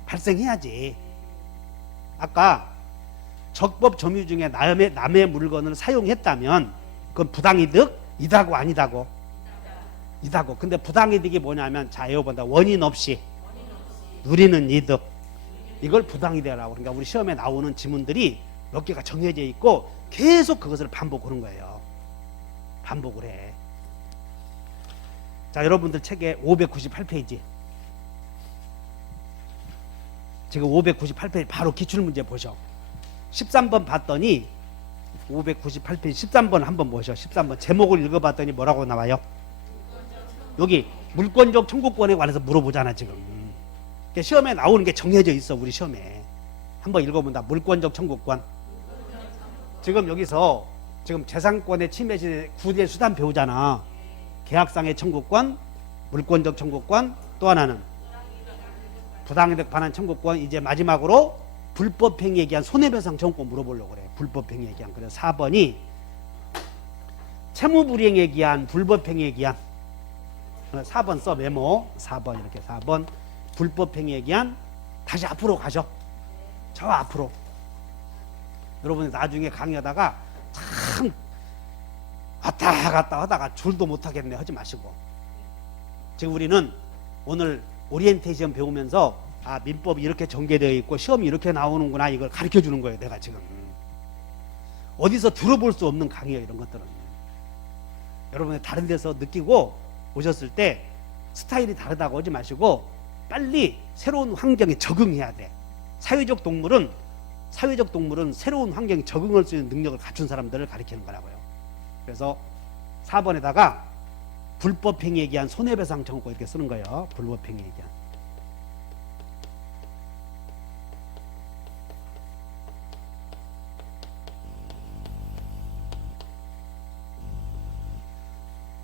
발생해야지. 아까 적법 점유 중에 남의 물건을 사용했다면 그건 부당이득이다고 아니다고? 이다고. 근데 부당이득이 뭐냐면 자 이거 본다. 원인 없이 누리는 이득, 이걸 부당이득이라고. 그러니까 우리 시험에 나오는 지문들이 몇 개가 정해져 있고 계속 그것을 반복하는 거예요. 반복을 해. 자, 여러분들 책에 598페이지, 지금 598페이지 바로 기출문제 보셔. 13번 봤더니 598페이지 13번 한번 보셔. 13번 제목을 읽어봤더니 뭐라고 나와요? 여기 물권적 청구권에 관해서 물어보잖아 지금. 시험에 나오는 게 정해져 있어. 우리 시험에 한번 읽어본다. 물권적 청구권. 지금 여기서 지금 재산권의 침해 시 구제 수단 배우잖아. 계약상의 청구권, 물권적 청구권, 또 하나는 부당이득 반환 청구권. 이제 마지막으로 불법행위에 기한 손해배상 청구권 물어보려고 그래. 불법행위에 기한. 그래서 4번이 채무불이행에 기한 불법행위에 기한. 4번 써 메모. 4번 이렇게 4번 불법행위에 기한. 다시 앞으로 가셔. 저 앞으로. 여러분이 나중에 강의하다가 참 왔다 갔다 하다가 줄도 못하겠네 하지 마시고, 지금 우리는 오늘 오리엔테이션 배우면서 아 민법이 이렇게 전개되어 있고 시험이 이렇게 나오는구나 이걸 가르쳐 주는 거예요. 내가 지금 어디서 들어볼 수 없는 강의예요. 이런 것들은 여러분이 다른 데서 느끼고 오셨을 때 스타일이 다르다고 하지 마시고 빨리 새로운 환경에 적응해야 돼. 사회적 동물은 새로운 환경에 적응할 수 있는 능력을 갖춘 사람들을 가리키는 거라고요. 그래서 4번에다가 불법행위에 기한 손해배상 청구권 이렇게 쓰는 거예요. 불법행위에 기한.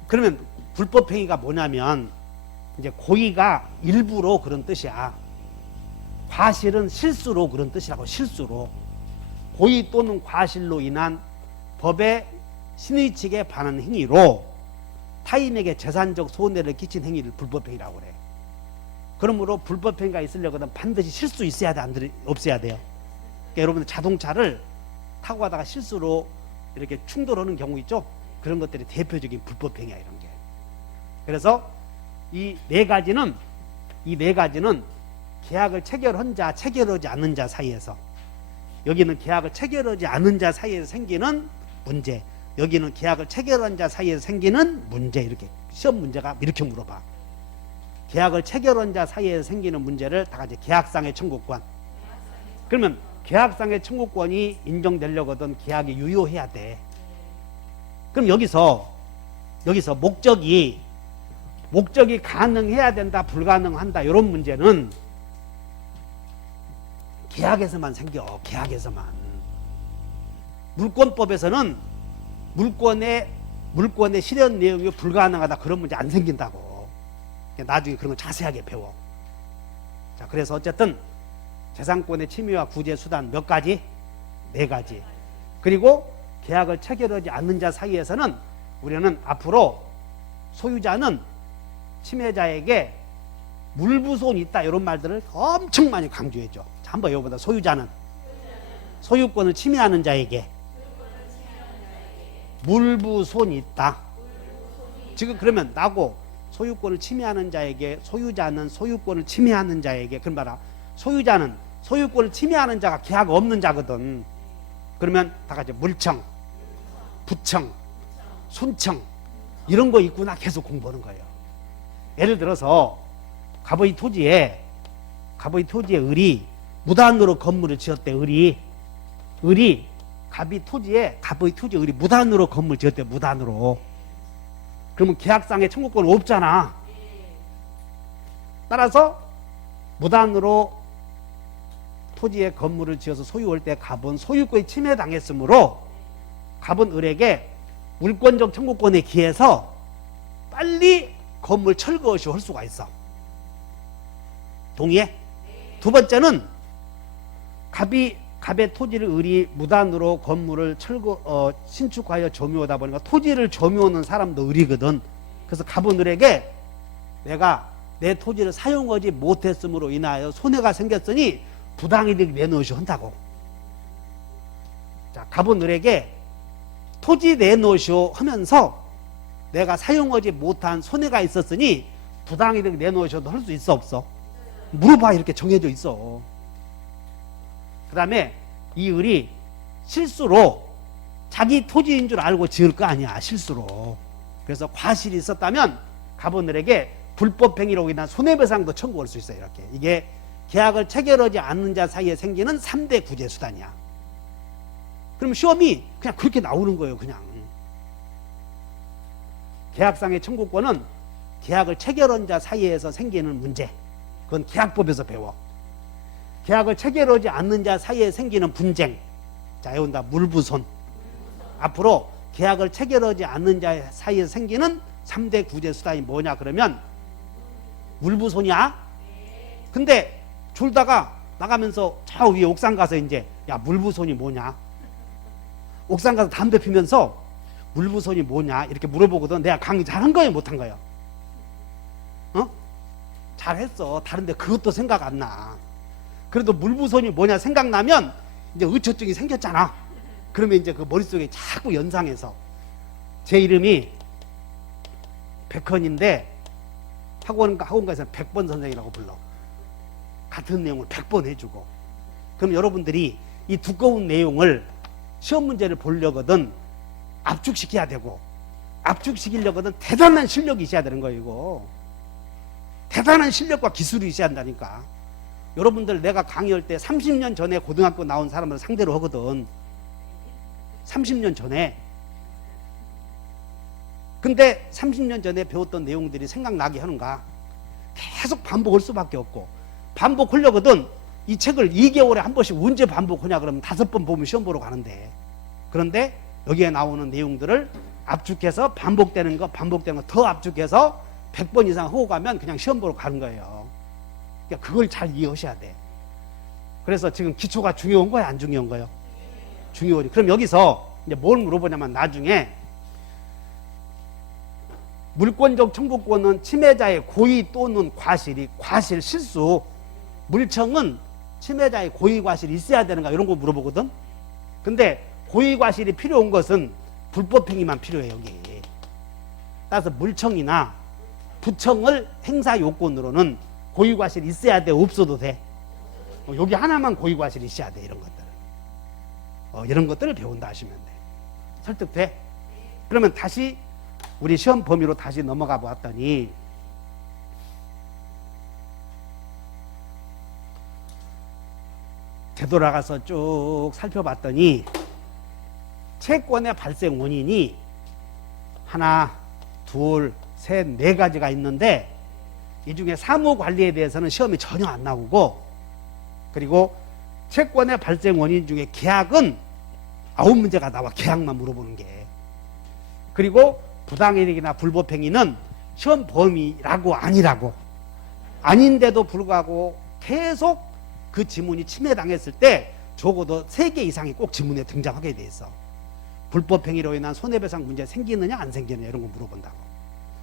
그러면 불법행위가 뭐냐면 이제 고의가 일부러 그런 뜻이야. 과실은 실수로 그런 뜻이라고. 실수로. 고의 또는 과실로 인한 법의 신의칙에 반한 행위로 타인에게 재산적 손해를 끼친 행위를 불법행위라고 그래. 그러므로 불법행위가 있으려거든 반드시 실수 있어야 돼, 없어야 돼요. 그러니까 여러분들 자동차를 타고 가다가 실수로 이렇게 충돌하는 경우 있죠. 그런 것들이 대표적인 불법행위야 이런 게. 그래서 이 네 가지는 계약을 체결한 자, 체결하지 않는 자 사이에서 여기는 계약을 체결하지 않은 자 사이에서 생기는 문제, 여기는 계약을 체결한 자 사이에서 생기는 문제. 이렇게 시험 문제가 이렇게 물어봐. 계약을 체결한 자 사이에서 생기는 문제를 다 같이 계약상의 청구권. 그러면 계약상의 청구권이 인정되려거든 계약이 유효해야 돼. 그럼 여기서 목적이 가능해야 된다, 불가능한다, 이런 문제는 계약에서만 생겨. 계약에서만. 물권법에서는 물권의 실현 내용이 불가능하다, 그런 문제 안 생긴다고. 나중에 그런 거 자세하게 배워. 자, 그래서 어쨌든 재산권의 침해와 구제 수단 몇 가지? 4가지. 그리고 계약을 체결하지 않는 자 사이에서는 우리는 앞으로 소유자는 침해자에게 물부손이 있다, 이런 말들을 엄청 많이 강조해줘. 자, 한번 이거보다 소유자는 소유권을 침해하는 자에게 물부손이 있다. 지금 그러면 나고 소유권을 침해하는 자에게, 소유자는 소유권을 침해하는 자에게, 그럼 봐라, 소유자는 소유권을 침해하는 자가 계약 없는 자거든. 그러면 다 같이 물청, 부청, 손청, 이런 거 있구나 계속 공부하는 거예요. 예를 들어서 갑의 토지에 을이 무단으로 건물을 지었대. 갑의 토지에 을이 무단으로 건물 지었대. 무단으로. 그러면 계약상의 청구권은 없잖아. 따라서 무단으로 토지에 건물을 지어서 소유할 때 갑은 소유권이 침해당했으므로 갑은 을에게 물권적 청구권에 기해서 빨리 건물 철거 없이 할 수가 있어. 동의해? 두 번째는 갑의 토지를 을이 무단으로 건물을 신축하여 점유하다 보니까 토지를 점유하는 사람도 을이거든. 그래서 갑은 을에게 내가 내 토지를 사용하지 못했음으로 인하여 손해가 생겼으니 부당이득 내놓으시오 한다고. 자, 갑은 을에게 토지 내놓으시오 하면서 내가 사용하지 못한 손해가 있었으니 부당이득 내놓으셔도 할 수 있어, 없어? 물어봐. 이렇게 정해져 있어. 그 다음에 이 을이 실수로 자기 토지인 줄 알고 지을 거 아니야. 실수로. 그래서 과실이 있었다면 갑은 을에게 불법행위로 인한 손해배상도 청구할 수 있어요. 이렇게. 이게 계약을 체결하지 않는 자 사이에 생기는 3대 구제수단이야. 그럼 시험이 그냥 그렇게 나오는 거예요. 그냥. 계약상의 청구권은 계약을 체결한 자 사이에서 생기는 문제. 그건 계약법에서 배워. 계약을 체결하지 않는 자 사이에 생기는 분쟁. 자, 여기다 물부손. 앞으로 계약을 체결하지 않는 자 사이에 생기는 3대 구제수단이 뭐냐 그러면 물부손이야. 근데 졸다가 나가면서 저 위에 옥상 가서 이제 야, 물부손이 뭐냐? 옥상 가서 담배 피면서 물부손이 뭐냐? 이렇게 물어보거든. 내가 강의 잘한 거예요, 못한 거예요? 잘했어. 다른데 그것도 생각 안 나. 그래도 물부손이 뭐냐 생각나면 이제 의처증이 생겼잖아. 그러면 이제 그 머릿속에 자꾸 연상해서 제 이름이 백헌인데 학원가에서는 100번 선생이라고 불러. 같은 내용을 100번 해주고. 그럼 여러분들이 이 두꺼운 내용을 시험 문제를 보려거든 압축시켜야 되고, 압축시키려거든 대단한 실력이 있어야 되는 거예요. 이거 대단한 실력과 기술이 있어야 한다니까. 여러분들 내가 강의할 때 30년 전에 고등학교 나온 사람을 상대로 하거든. 30년 전에. 근데 30년 전에 배웠던 내용들이 생각나게 하는가? 계속 반복할 수밖에 없고, 반복하려거든 이 책을 2개월에 한 번씩 언제 반복하냐 그러면 5번 보면 시험 보러 가는데, 그런데 여기에 나오는 내용들을 압축해서 반복되는 거 더 압축해서 100번 이상 하고 가면 그냥 시험 보러 가는 거예요. 그러니까 그걸 잘 이해하셔야 돼. 그래서 지금 기초가 중요한 거야, 안 중요한 거예요? 중요하지. 그럼 여기서 이제 뭘 물어보냐면, 나중에 물권적 청구권은 침해자의 고의 또는 과실, 실수. 물청은 침해자의 고의 과실이 있어야 되는가, 이런 거 물어보거든. 근데 고의 과실이 필요한 것은 불법행위만 필요해. 여기 따라서 물청이나 부청을 행사 요건으로는 고의 과실이 있어야 돼, 없어도 돼? 여기 하나만 고의 과실이 있어야 돼, 이런 것들. 그럼 이런 것들을 배운다 하시면 돼. 설득돼? 그러면 다시 우리 시험 범위로 다시 넘어가 보았더니 되돌아가서 쭉 살펴봤더니 채권의 발생 원인이 하나, 둘, 셋, 네 가지가 있는데 이 중에 사무관리에 대해서는 시험이 전혀 안 나오고, 그리고 채권의 발생 원인 중에 계약은 9문제가 나와. 계약만 물어보는 게. 그리고 부당이익이나 불법행위는 시험 범위라고 아니라고, 아닌데도 불구하고 계속 그 지문이 침해당했을 때 적어도 3개 이상이 꼭 지문에 등장하게 돼 있어. 불법행위로 인한 손해배상 문제 생기느냐 안 생기느냐 이런 거 물어본다고.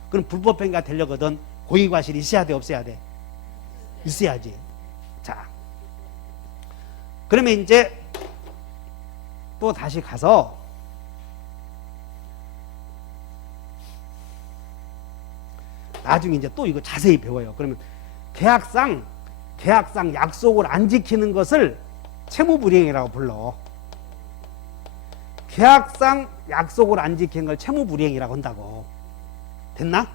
그럼 불법행위가 되려거든 고의과실이 있어야 돼 없어야 돼? 있어야지. 자, 그러면 이제 또 다시 가서 나중에 이제 또 이거 자세히 배워요. 그러면 계약상 약속을 안 지키는 것을 채무불이행이라고 불러. 계약상 약속을 안 지킨 걸 채무불이행이라고 한다고. 됐나?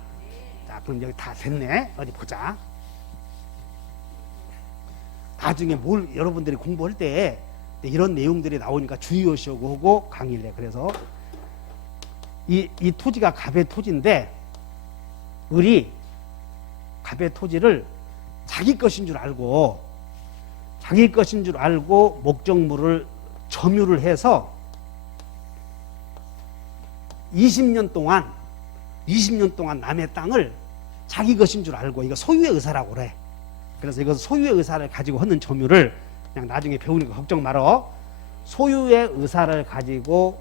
자, 그럼 여기 다 됐네. 어디 보자. 나중에 뭘 여러분들이 공부할 때 이런 내용들이 나오니까 주의하시고 강의를 해. 그래서 이 토지가 갑의 토지인데 을이 갑의 토지를 자기 것인 줄 알고 목적물을 점유를 해서 20년 동안 남의 땅을 자기 것인 줄 알고, 이거 소유의 의사라고 그래. 그래서 이거 소유의 의사를 가지고 하는 점유를 그냥 나중에 배우니까 걱정 말어. 소유의 의사를 가지고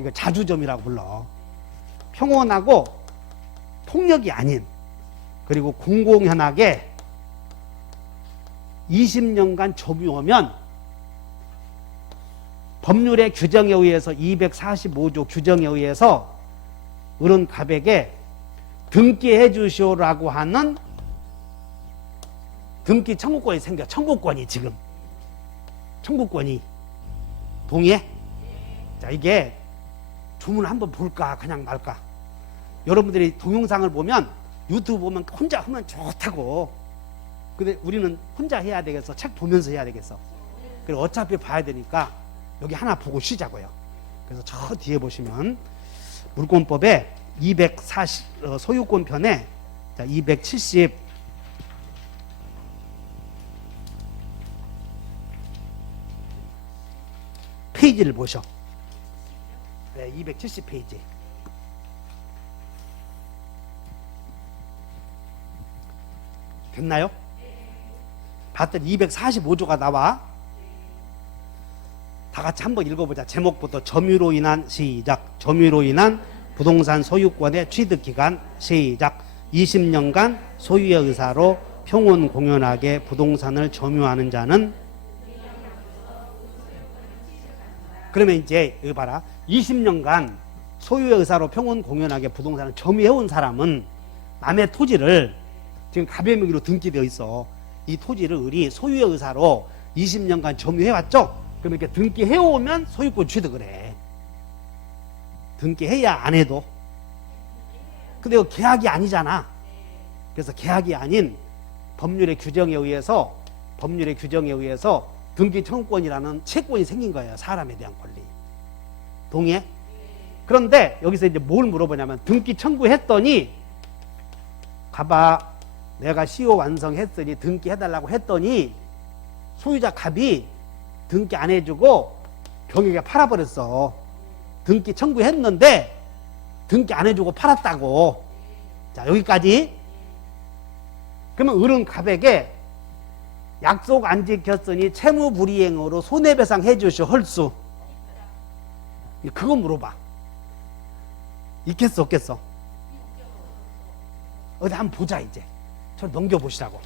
이거 자주점이라고 불러. 평온하고 폭력이 아닌, 그리고 공공연하게 20년간 점유하면 법률의 규정에 의해서 245조 규정에 의해서 을은 갑에게 등기해 주시오라고 하는 등기 청구권이 생겨. 청구권이 지금 청구권이. 동의해? 자, 이게 주문 한번 볼까 그냥 말까. 여러분들이 동영상을 보면, 유튜브 보면 혼자 하면 좋다고. 근데 우리는 혼자 해야 되겠어? 책 보면서 해야 되겠어? 그리고 어차피 봐야 되니까 여기 하나 보고 쉬자고요. 그래서 저 뒤에 보시면 물권법에 240 소유권 편에 270 페이지를 보셔. 네, 270 페이지. 됐나요? 봤더니 245조가 나와. 다 같이 한번 읽어보자. 제목부터. 점유로 인한 시작. 점유로 인한 부동산 소유권의 취득기간 시작. 20년간 소유의 의사로 평온공연하게 부동산을 점유하는 자는. 그러면 이제 여기 봐라. 20년간 소유의 의사로 평온공연하게 부동산을 점유해온 사람은 남의 토지를 지금 갑의 명의로 등기되어 있어. 이 토지를 을이 소유의 의사로 20년간 점유해왔죠? 그럼 이렇게 등기해오면 소유권 취득을 해. 등기해야 안 해도. 근데 이거 계약이 아니잖아. 그래서 계약이 아닌 법률의 규정에 의해서 등기 청구권이라는 채권이 생긴 거예요. 사람에 대한 권리. 동의해? 그런데 여기서 이제 뭘 물어보냐면, 등기 청구했더니 갑아 내가 시효 완성했으니 등기해달라고 했더니 소유자 갑이 등기 안 해주고 병에게 팔아버렸어. 등기 청구했는데 등기 안 해주고 팔았다고. 자, 여기까지. 그러면 을은 갑에게 약속 안 지켰으니 채무불이행으로 손해배상 해주시오 헐수. 그거 물어봐. 있겠어 없겠어? 어디 한번 보자. 이제 저 넘겨보시라고.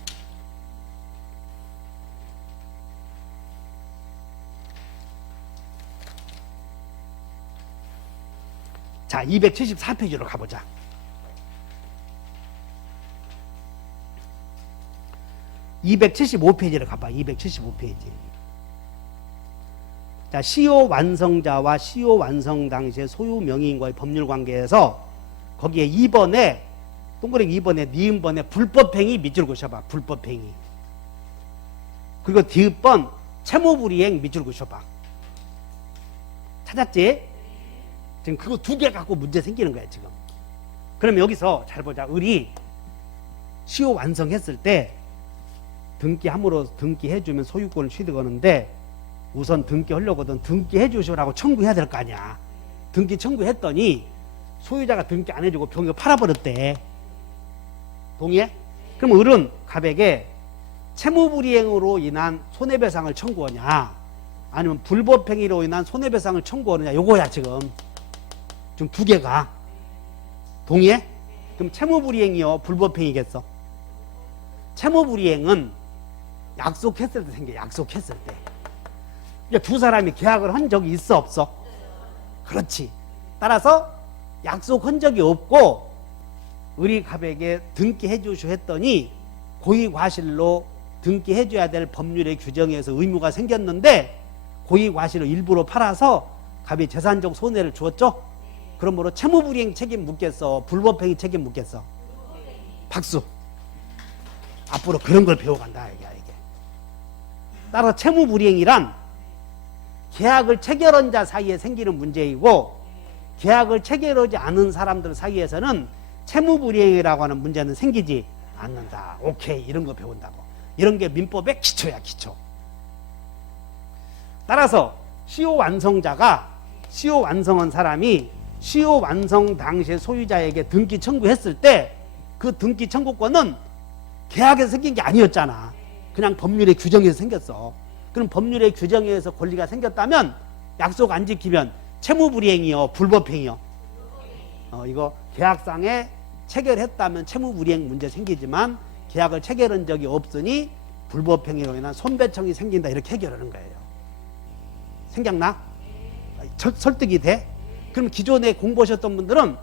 자, 274페이지로 가보자. 275페이지로 가봐. 275페이지. 자, 시효 완성자와 시효 완성 당시의 소유 명의인과의 법률 관계에서 거기에 2번에 동그라미 2번에 니은번에 불법행위 밑줄 그셔봐. 불법행위. 그리고 디귿번 채무불이행 밑줄 그셔봐. 찾았지? 지금 그거 두 개 갖고 문제 생기는 거야 지금. 그럼 여기서 잘 보자. 을이 시효 완성했을 때 등기함으로 등기해주면 소유권을 취득하는데 우선 등기하려거든 등기해 주시라고 청구해야 될 거 아니야. 등기 청구했더니 소유자가 등기 안 해주고 병이 팔아버렸대. 동의해? 그럼 을은 갑에게 채무불이행으로 인한 손해배상을 청구하냐 아니면 불법행위로 인한 손해배상을 청구하느냐 요거야 지금 두 개가. 동의해? 그럼 채무불이행이요 불법행위겠어? 채무불이행은 약속했을 때 생겨. 약속했을 때. 두 사람이 계약을 한 적이 있어 없어? 그렇지. 따라서 약속한 적이 없고 을이 갑에게 등기해 주시오 했더니 고의과실로 등기해 줘야 될 법률의 규정에서 의무가 생겼는데 고의과실을 일부러 팔아서 갑이 재산적 손해를 주었죠? 그러므로 채무불이행 책임 묻겠어? 불법행위 책임 묻겠어? 박수. 앞으로 그런 걸 배워간다 이게. 따라서 채무불이행이란 계약을 체결한 자 사이에 생기는 문제이고 계약을 체결하지 않은 사람들 사이에서는 채무불이행이라고 하는 문제는 생기지 않는다. 오케이. 이런 거 배운다고. 이런 게 민법의 기초야. 기초. 따라서 시효 완성자가 시효 완성한 사람이 시효 완성 당시에 소유자에게 등기 청구했을 때 그 등기 청구권은 계약에서 생긴 게 아니었잖아. 그냥 법률의 규정에서 생겼어. 그럼 법률의 규정에 의해서 권리가 생겼다면 약속 안 지키면 채무불이행이요 불법행위요? 이거 계약상에 체결했다면 채무불이행 문제 생기지만 계약을 체결한 적이 없으니 불법행위로 인한 손배청이 생긴다. 이렇게 해결하는 거예요. 생각나? 설득이 돼? 그럼 기존에 공부하셨던 분들은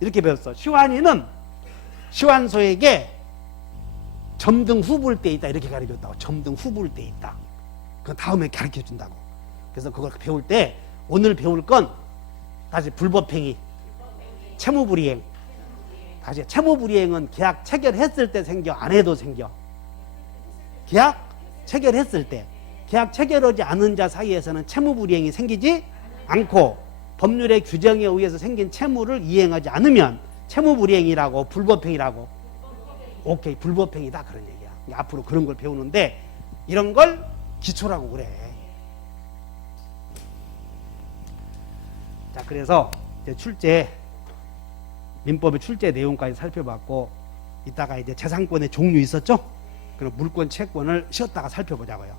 이렇게 배웠어. 시환이는 시환소에게 점등 후불 때 있다. 이렇게 가르쳤다고. 점등 후불 때 있다. 그 다음에 가르쳐 준다고. 그래서 그걸 배울 때 오늘 배울 건 다시 불법행위, 채무불이행. 다시 채무불이행은 계약 체결했을 때 생겨? 안 해도 생겨? 계약 체결했을 때. 계약 체결하지 않은 자 사이에서는 채무불이행이 생기지 않고 법률의 규정에 의해서 생긴 채무를 이행하지 않으면 채무불이행이라고 불법행위라고. 오케이. 불법행위다 그런 얘기야. 그러니까 앞으로 그런 걸 배우는데 이런 걸 기초라고 그래. 자, 그래서 이제 출제 민법의 출제 내용까지 살펴봤고 이따가 이제 재산권의 종류 있었죠? 그럼 물권 채권을 쉬었다가 살펴보자고요.